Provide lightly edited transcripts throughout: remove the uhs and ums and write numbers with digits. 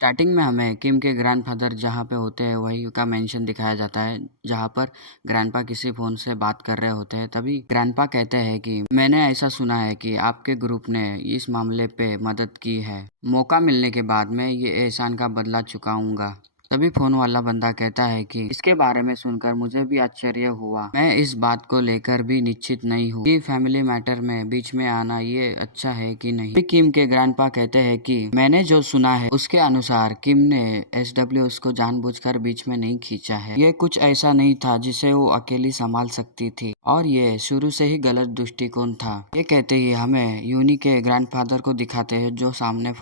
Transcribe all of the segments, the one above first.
Starting में हमें किम के ग्रैंडफ़ादर जहाँ पे होते हैं वही का मेंशन दिखाया जाता है, जहाँ पर ग्रैंडपा किसी फ़ोन से बात कर रहे होते हैं। तभी ग्रैंडपा कहते हैं कि मैंने ऐसा सुना है कि आपके ग्रुप ने इस मामले पे मदद की है। मौका मिलने के बाद मैं ये एहसान का बदला चुकाऊंगा। तभी फ़ोन वाला बंदा कहता है कि इसके बारे में सुनकर मुझे भी आश्चर्य हुआ। मैं इस बात को लेकर भी निश्चित नहीं हूँ कि फैमिली मैटर में बीच में आना ये अच्छा है कि नहीं। फिर किम के ग्रैंडपा कहते हैं कि मैंने जो सुना है उसके अनुसार किम ने एसडब्ल्यूएस को जानबूझकर बीच में नहीं खींचा है। ये कुछ ऐसा नहीं था जिसे वो अकेली संभाल सकती थी और ये शुरू से ही गलत दृष्टिकोण था। ये कहते ही हमें यूनी के ग्रैंडफादर को दिखाते हैं जो सामने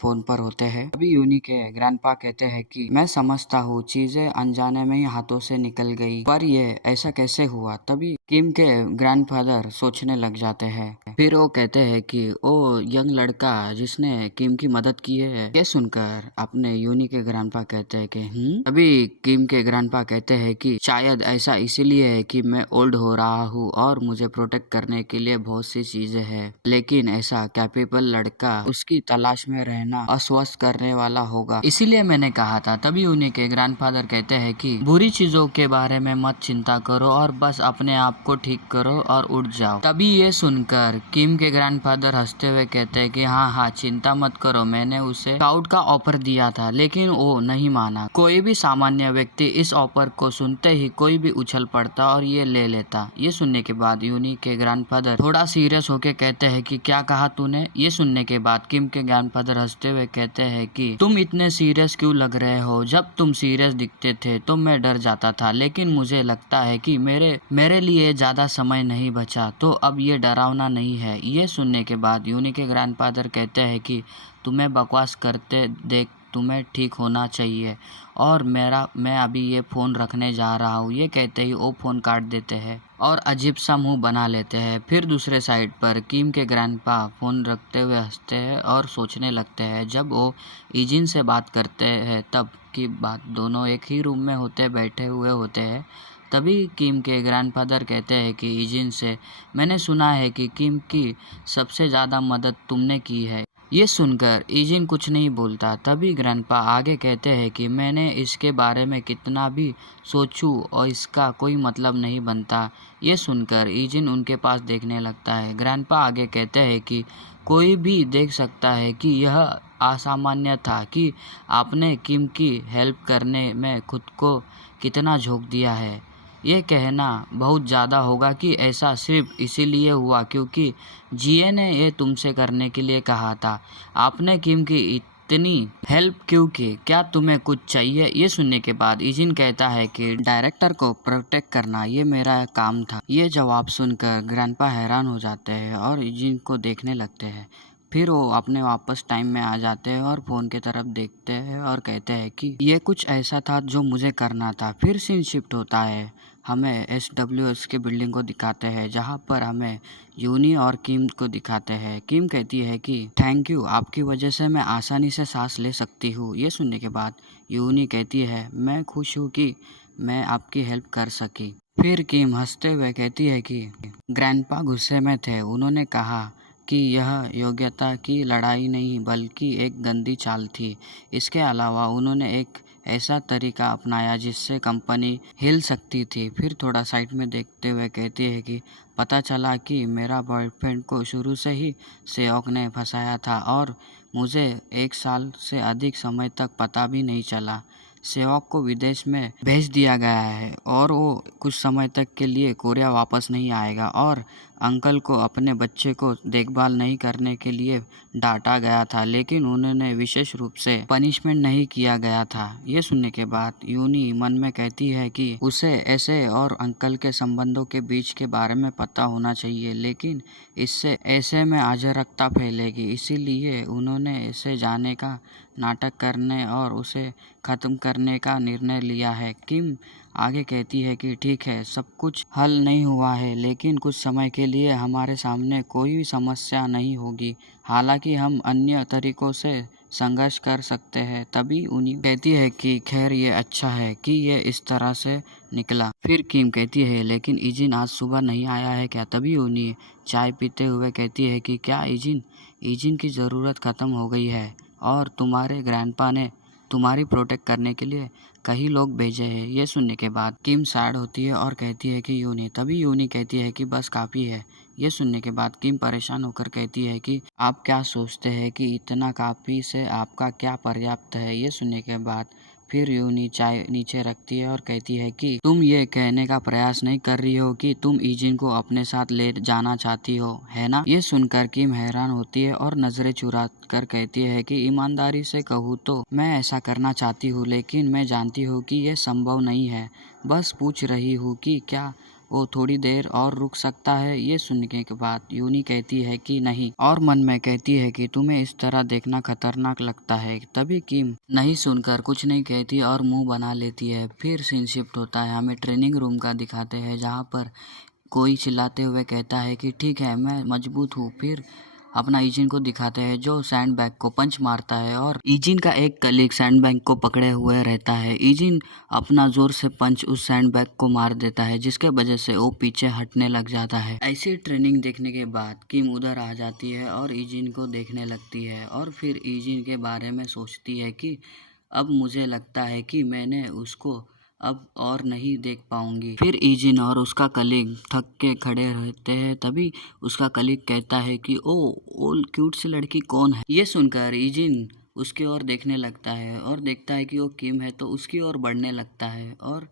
फोन पर होते हैं। अभी यूनी के ग्रैंडपा कहते हैं कि मैं समझता हूँ चीजें अनजाने में ही हाथों से निकल गई, पर ये ऐसा कैसे हुआ। तभी किम के ग्रैंडफादर सोचने लग जाते हैं। फिर वो कहते हैं कि ओ यंग लड़का जिसने किम की मदद की है। ये सुनकर अपने यूनी के ग्रैंडपा कहते हैं कि तभी किम के ग्रैंडपा कहते हैं कि शायद ऐसा इसीलिए है कि मैं ओल्ड हो रहा हूँ और मुझे प्रोटेक्ट करने के लिए बहुत सी चीजें हैं, लेकिन ऐसा कैपेबल लड़का उसकी तलाश में रहना अस्वस्थ करने वाला होगा, इसीलिए मैंने कहा था। तभी उन्हीं के ग्रैंडफादर कहते हैं कि बुरी चीजों के बारे में मत चिंता करो और बस अपने आप को ठीक करो और उठ जाओ। तभी ये सुनकर किम के ग्रैंडफादर हंसते हुए कहते हैं कि हाँ हाँ चिंता मत करो, मैंने उसे स्काउट का ऑफर दिया था लेकिन वो नहीं माना। कोई भी सामान्य व्यक्ति इस ऑफर को सुनते ही कोई भी उछल पड़ता और ये ले लेता। ये सुनने के बाद यूनी के ग्रैंडफादर थोड़ा सीरियस होके कहते हैं कि क्या कहा तूने। ये सुनने के बाद किम के ग्रैंडफादर हंसते हुए कहते हैं कि तुम इतने सीरियस क्यों लग रहे हो, जब तुम सीरियस दिखते थे तो मैं डर जाता था, लेकिन मुझे लगता है कि मेरे लिए ज्यादा समय नहीं बचा, तो अब ये डरावना नहीं है। ये सुनने के बाद यूनी के ग्रैंडफादर कहते हैं कि तुम्हें बकवास करते देख तुम्हें ठीक होना चाहिए और मैं अभी ये फ़ोन रखने जा रहा हूँ। ये कहते ही वो फ़ोन काट देते हैं और अजीब सा मुंह बना लेते हैं। फिर दूसरे साइड पर किम के ग्रैंडपा फ़ोन रखते हुए हंसते हैं और सोचने लगते हैं। जब वो इजिन से बात करते हैं तब की बात, दोनों एक ही रूम में बैठे हुए होते हैं। तभी किम के ग्रैंडफादर कहते हैं कि इजिन से मैंने सुना है कि किम की सबसे ज़्यादा मदद तुमने की है। ये सुनकर इजिन कुछ नहीं बोलता। तभी ग्रैंडपा आगे कहते हैं कि मैंने इसके बारे में कितना भी सोचूं और इसका कोई मतलब नहीं बनता। ये सुनकर इजिन उनके पास देखने लगता है। ग्रैंडपा आगे कहते हैं कि कोई भी देख सकता है कि यह असामान्य था कि आपने किम की हेल्प करने में खुद को कितना झोंक दिया है। ये कहना बहुत ज़्यादा होगा कि ऐसा सिर्फ इसीलिए हुआ क्योंकि जीए ने ये तुमसे करने के लिए कहा था। आपने किम की इतनी हेल्प क्यों की, क्या तुम्हें कुछ चाहिए। ये सुनने के बाद इजिन कहता है कि डायरेक्टर को प्रोटेक्ट करना ये मेरा काम था। ये जवाब सुनकर ग्रैंडपा हैरान हो जाते हैं और इजिन को देखने लगते हैं। फिर वो अपने वापस टाइम में आ जाते हैं और फ़ोन की तरफ देखते हैं और कहते हैं कि ये कुछ ऐसा था जो मुझे करना था। फिर सीन शिफ्ट होता है, हमें एसडब्ल्यूएस की बिल्डिंग को दिखाते हैं जहाँ पर हमें यूनी और किम को दिखाते हैं। किम कहती है कि थैंक यू, आपकी वजह से मैं आसानी से सांस ले सकती हूँ। ये सुनने के बाद यूनी कहती है मैं खुश हूँ कि मैं आपकी हेल्प कर सकी। फिर किम हंसते हुए कहती है कि ग्रैंडपा गुस्से में थे, उन्होंने कहा कि यह योग्यता की लड़ाई नहीं बल्कि एक गंदी चाल थी। इसके अलावा उन्होंने एक ऐसा तरीका अपनाया जिससे कंपनी हिल सकती थी। फिर थोड़ा साइड में देखते हुए कहती है कि पता चला कि मेरा बॉयफ्रेंड को शुरू से ही सेवक ने फंसाया था और मुझे 1 साल से अधिक समय तक पता भी नहीं चला। सेवक को विदेश में भेज दिया गया है और वो कुछ समय तक के लिए कोरिया वापस नहीं आएगा और अंकल को अपने बच्चे को देखभाल नहीं करने के लिए डांटा गया था, लेकिन उन्होंने विशेष रूप से पनिशमेंट नहीं किया गया था। ये सुनने के बाद यूनी मन में कहती है कि उसे ऐसे और अंकल के संबंधों के बीच के बारे में पता होना चाहिए, लेकिन इससे ऐसे में अराजकता फैलेगी, इसीलिए उन्होंने इसे जाने का नाटक करने और उसे ख़त्म करने का निर्णय लिया है। किम आगे कहती है कि ठीक है, सब कुछ हल नहीं हुआ है, लेकिन कुछ समय के लिए हमारे सामने कोई भी समस्या नहीं होगी। हालांकि हम अन्य तरीकों से संघर्ष कर सकते हैं। तभी उन्हीं कहती है कि खैर ये अच्छा है कि ये इस तरह से निकला। फिर किम कहती है लेकिन इजिन आज सुबह नहीं आया है क्या। तभी उन्हीं चाय पीते हुए कहती है कि क्या इजिन की ज़रूरत ख़त्म हो गई है और तुम्हारे ग्रैंडपा ने तुम्हारी प्रोटेक्ट करने के लिए कई लोग भेजे हैं। ये सुनने के बाद किम सैड होती है और कहती है कि यूनी। तभी यूनी कहती है कि बस काफ़ी है। ये सुनने के बाद किम परेशान होकर कहती है कि आप क्या सोचते हैं कि इतना काफ़ी से आपका क्या पर्याप्त है। ये सुनने के बाद फिर यूनी चाय नीचे रखती है और कहती है कि तुम ये कहने का प्रयास नहीं कर रही हो कि तुम ईजिन को अपने साथ ले जाना चाहती हो, है ना। ये सुनकर किम हैरान होती है और नजरें चुरा कर कहती है कि ईमानदारी से कहूँ तो मैं ऐसा करना चाहती हूँ, लेकिन मैं जानती हूँ कि ये संभव नहीं है। बस पूछ रही हूँ कि क्या वो थोड़ी देर और रुक सकता है। ये सुनने के बाद यूनी कहती है कि नहीं, और मन में कहती है कि तुम्हें इस तरह देखना खतरनाक लगता है। तभी किम नहीं सुनकर कुछ नहीं कहती और मुंह बना लेती है। फिर सीन शिफ्ट होता है, हमें ट्रेनिंग रूम का दिखाते हैं जहाँ पर कोई चिल्लाते हुए कहता है कि ठीक है, मैं मजबूत हूँ। फिर अपना ईजिन को दिखाते हैं जो सैंडबैग को पंच मारता है और ईजिन का एक कलीग सैंडबैग को पकड़े हुए रहता है। ईजिन अपना जोर से पंच उस सैंडबैग को मार देता है, जिसके वजह से वो पीछे हटने लग जाता है। ऐसी ट्रेनिंग देखने के बाद किम उधर आ जाती है और ईजिन को देखने लगती है और फिर ईजिन के बारे में सोचती है कि अब मुझे लगता है कि मैंने उसको अब और नहीं देख पाऊंगी। फिर ईजिन और उसका कलीग थक के खड़े रहते हैं। तभी उसका कलीग कहता है कि ओ क्यूट सी लड़की कौन है। ये सुनकर ईजिन उसकी ओर देखने लगता है और देखता है कि वो किम है, तो उसकी ओर बढ़ने लगता है और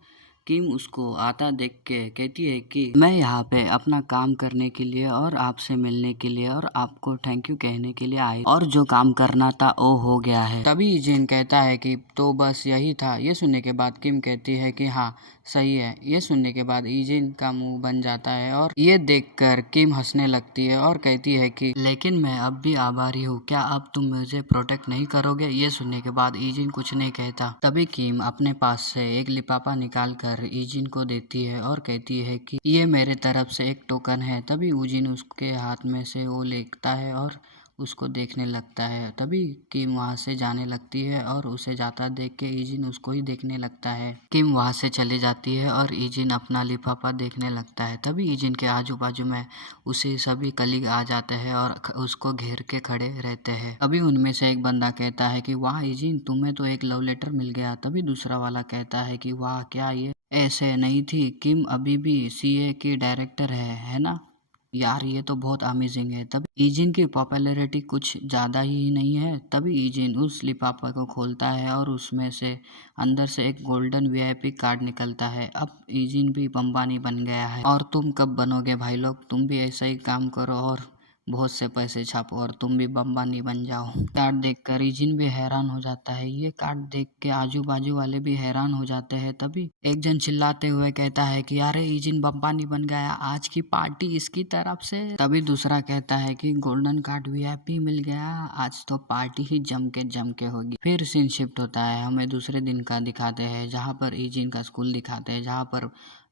किम उसको आता देख के कहती है कि मैं यहाँ पे अपना काम करने के लिए और आपसे मिलने के लिए और आपको थैंक यू कहने के लिए आई, और जो काम करना था वो हो गया है। तभी जिन कहता है कि तो बस यही था। ये सुनने के बाद किम कहती है कि हाँ सही है। ये सुनने के बाद ईजिन का मुंह बन जाता है और ये देखकर किम हंसने लगती है और कहती है कि लेकिन मैं अब भी आभारी हूँ, क्या अब तुम मुझे प्रोटेक्ट नहीं करोगे। ये सुनने के बाद ईजिन कुछ नहीं कहता। तभी किम अपने पास से एक लिफाफा निकाल कर ईजिन को देती है और कहती है कि ये मेरे तरफ से एक टोकन है। तभी ईजिन उसके हाथ में से वो लेता है और उसको देखने लगता है। तभी किम वहाँ से जाने लगती है और उसे जाता देख के ईजिन उसको ही देखने लगता है। किम वहाँ से चली जाती है और ईजिन अपना लिफाफा देखने लगता है। तभी ईजिन के आजू बाजू में उसे सभी कलीग आ जाते हैं और उसको घेर के खड़े रहते हैं। अभी उनमें से एक बंदा कहता है कि वाह ईजिन, तुम्हें तो एक लव लेटर मिल गया। तभी दूसरा वाला कहता है कि वाह, क्या ये ऐसे नहीं थी। किम अभी भी सीए की डायरेक्टर है ना। यार ये तो बहुत अमेजिंग है। तब ईजिन की पॉपुलैरिटी कुछ ज़्यादा ही नहीं है। तभी ईजिन उस लिफाफे को खोलता है और उसमें से अंदर से एक गोल्डन वीआईपी कार्ड निकलता है। अब ईजिन भी अंबानी बन गया है। और तुम कब बनोगे भाई लोग, तुम भी ऐसा ही काम करो और बहुत से पैसे छापो और तुम भी अंबानी बन जाओ। कार्ड देखकर ईजिन भी हैरान हो जाता है। ये कार्ड देख के आजू बाजू वाले भी हैरान हो जाते हैं। तभी एक जन चिल्लाते हुए कहता है कि अरे ईजिन अंबानी बन गया, आज की पार्टी इसकी तरफ से। तभी दूसरा कहता है कि गोल्डन कार्ड वीआईपी मिल गया, आज तो पार्टी ही जम के होगी। फिर सीन शिफ्ट होता है, हमें दूसरे दिन का दिखाते हैं जहाँ पर ईजिन का स्कूल दिखाते हैं, जहाँ पर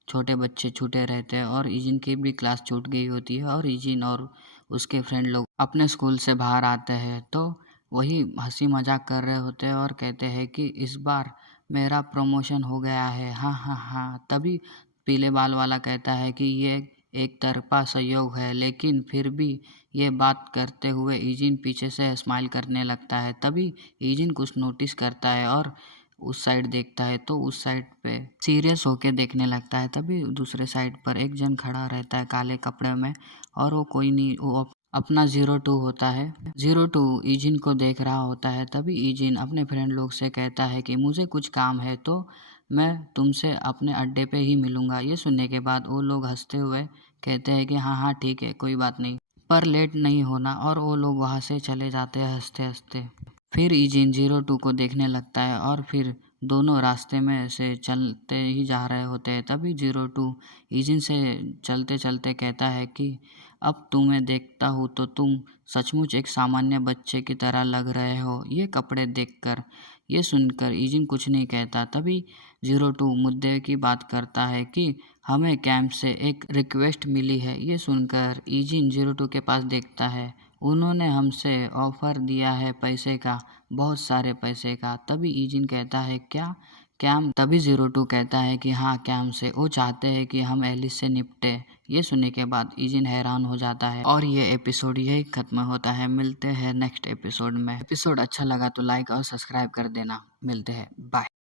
छोटे बच्चे छूटे रहते हैं और ईजिन की भी क्लास छूट गई होती है और ईजिन और उसके फ्रेंड लोग अपने स्कूल से बाहर आते हैं तो वही हंसी मजाक कर रहे होते हैं और कहते हैं कि इस बार मेरा प्रमोशन हो गया है, हाँ हाँ हाँ। तभी पीले बाल वाला कहता है कि ये एक तरफा सहयोग है, लेकिन फिर भी ये बात करते हुए ईजिन पीछे से स्माइल करने लगता है। तभी ईजिन कुछ नोटिस करता है और उस साइड देखता है तो उस साइड पे सीरियस होके देखने लगता है। तभी दूसरे साइड पर एक जन खड़ा रहता है काले कपड़े में और वो कोई नहीं, वो अपना 02 होता है। 02 ईजिन को देख रहा होता है। तभी ईजिन अपने फ्रेंड लोग से कहता है कि मुझे कुछ काम है तो मैं तुमसे अपने अड्डे पे ही मिलूंगा। ये सुनने के बाद वो लोग हंसते हुए कहते हैं कि हाँ हाँ ठीक है, कोई बात नहीं, पर लेट नहीं होना, और वो लोग वहाँ से चले जाते हैं हंसते हंसते। फिर ईजिन 02 को देखने लगता है और फिर दोनों रास्ते में से चलते ही जा रहे होते हैं। तभी 02 ईजिन से चलते चलते कहता है कि अब तुम्हें देखता हूँ तो तुम सचमुच एक सामान्य बच्चे की तरह लग रहे हो ये कपड़े देखकर। ये सुनकर ईजिन कुछ नहीं कहता। तभी 02 मुद्दे की बात करता है कि हमें कैंप से एक रिक्वेस्ट मिली है। ये सुनकर ईजिन 02 के पास देखता है। उन्होंने हमसे ऑफर दिया है पैसे का, बहुत सारे पैसे का। तभी ईजिन कहता है क्या, कैम तभी 02 कहता है कि हाँ कैम से वो चाहते हैं कि हम एलिस से निपटे। ये सुनने के बाद इजिन हैरान हो जाता है और ये एपिसोड यही खत्म होता है। मिलते हैं नेक्स्ट एपिसोड में। एपिसोड अच्छा लगा तो लाइक और सब्सक्राइब कर देना। मिलते हैं, बाय।